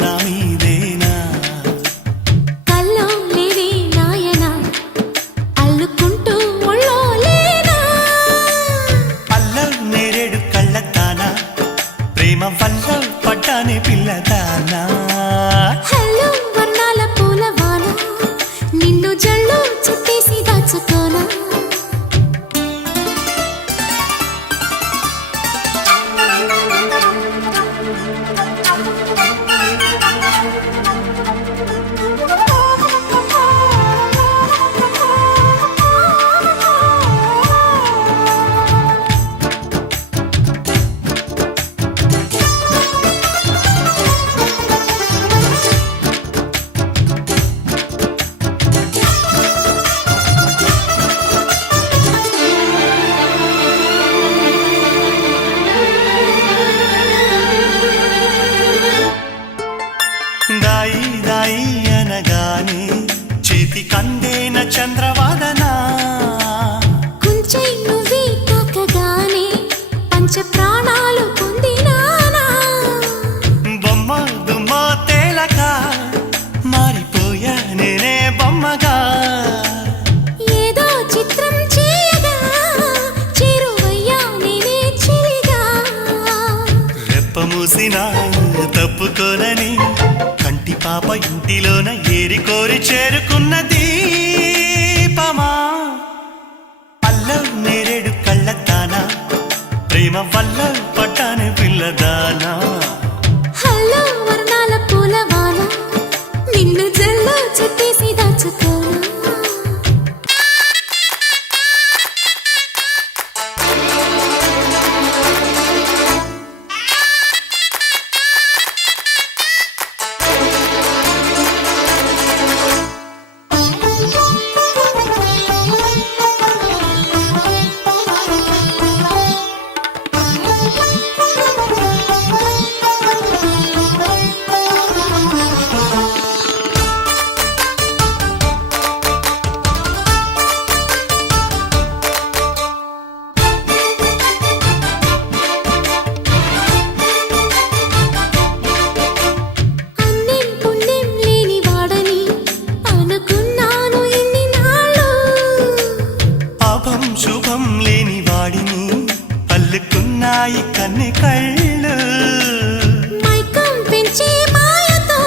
నా మీదేనా కల్లో లేదే నాయనా అల్లుకుంటూ ఒళ్ళో లేనా అల్ల నేరేడు కళ్ళతానా ప్రేమ వల్ల పడ్డానే పిల్లదానా హలో వర్ణాల పూలవాన నిన్ను జల్లో చుట్టేసి దాచుకోనా దాయి దాయి అనగానే చేతి కందేన చంద్రవాదనా కొంచెం నువ్వే తాకగానే పంచ ప్రాణాలు పొందినానా బొమ్మ దుమ్మ తేలక మారిపోయా నేనే బొమ్మగా ఏదో చిత్రం చేయగా చేరువయ్యా నేనే చెలిగా రెప్ప మూసినా తప్పుకోనని కంటి పాప ఇంటిలోన ఏరి కోరి చేరుకున్న దీపమా అల్ల నేరేడు కళ్ళతానా ప్రేమ వల్ల పట్టానే పిల్లదానా హలో వర్ణాల పూలవాన నిన్ను జల్లో చుట్టేసి దాచుకోనా అన్నేం పుణ్యం లేని వాడని అనుకున్నాను ఇన్ని నాళ్ళు పాపం శుభం లేని వాడిని అల్లుకున్నాయి కన్నె కళ్ళు మైకం పెంచే మాయతో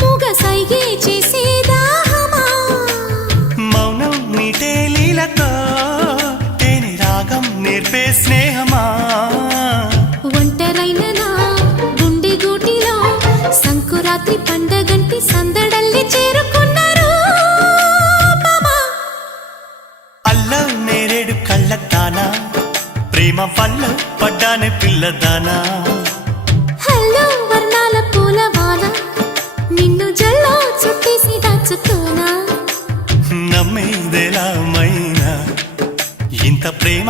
మూగ సైగే చేసే దాహమా మౌనం మీటే లీలతో తేనె రాగం నేర్పే స్నేహమా ఒంటరైన నా గుండె గూటిలో సంకురాత్రి పండగంటి సందడల్లి చేరుకున్నారు మామా అల్ల నేరేడు కళ్ళతానా ప్రేమ వల్ల పడ్డానే పిల్లదానా హలో వర్ణాల పూలవాన నిన్ను జల్లో చుట్టేసి దాచుకోనా నమ్మేదెలా మైనా ఇంత ప్రేమ